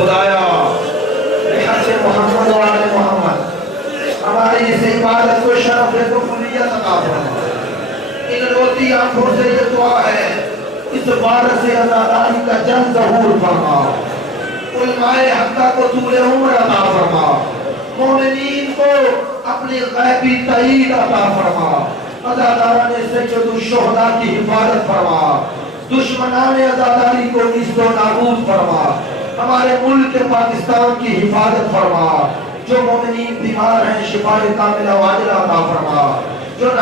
खुदाया मोहम्मद वाले मोहम्मद हमारी इस इबादत को शरफ को कुलियत अता फरमा। इन रोती आंखों से ये दुआ है, इस बारिश से आज़ादारी का जंग ज़हूर फरमा। उलमाए हक्का को तूले उम्र अता फरमा। मोमिनीन को अपनी गैबी तईद अता फरमा। अज़ादारान सज्जदुल शुहदा की हिफाजत फरमा। दुश्मनान अज़ादारी को निस्तो नाबूद फरमा। हमारे मुल्क पाकिस्तान की हिफाजत फरमा। जो मोमिनीन बीमार हैं शिफाए कामिला वाजिला अता फरमा। जो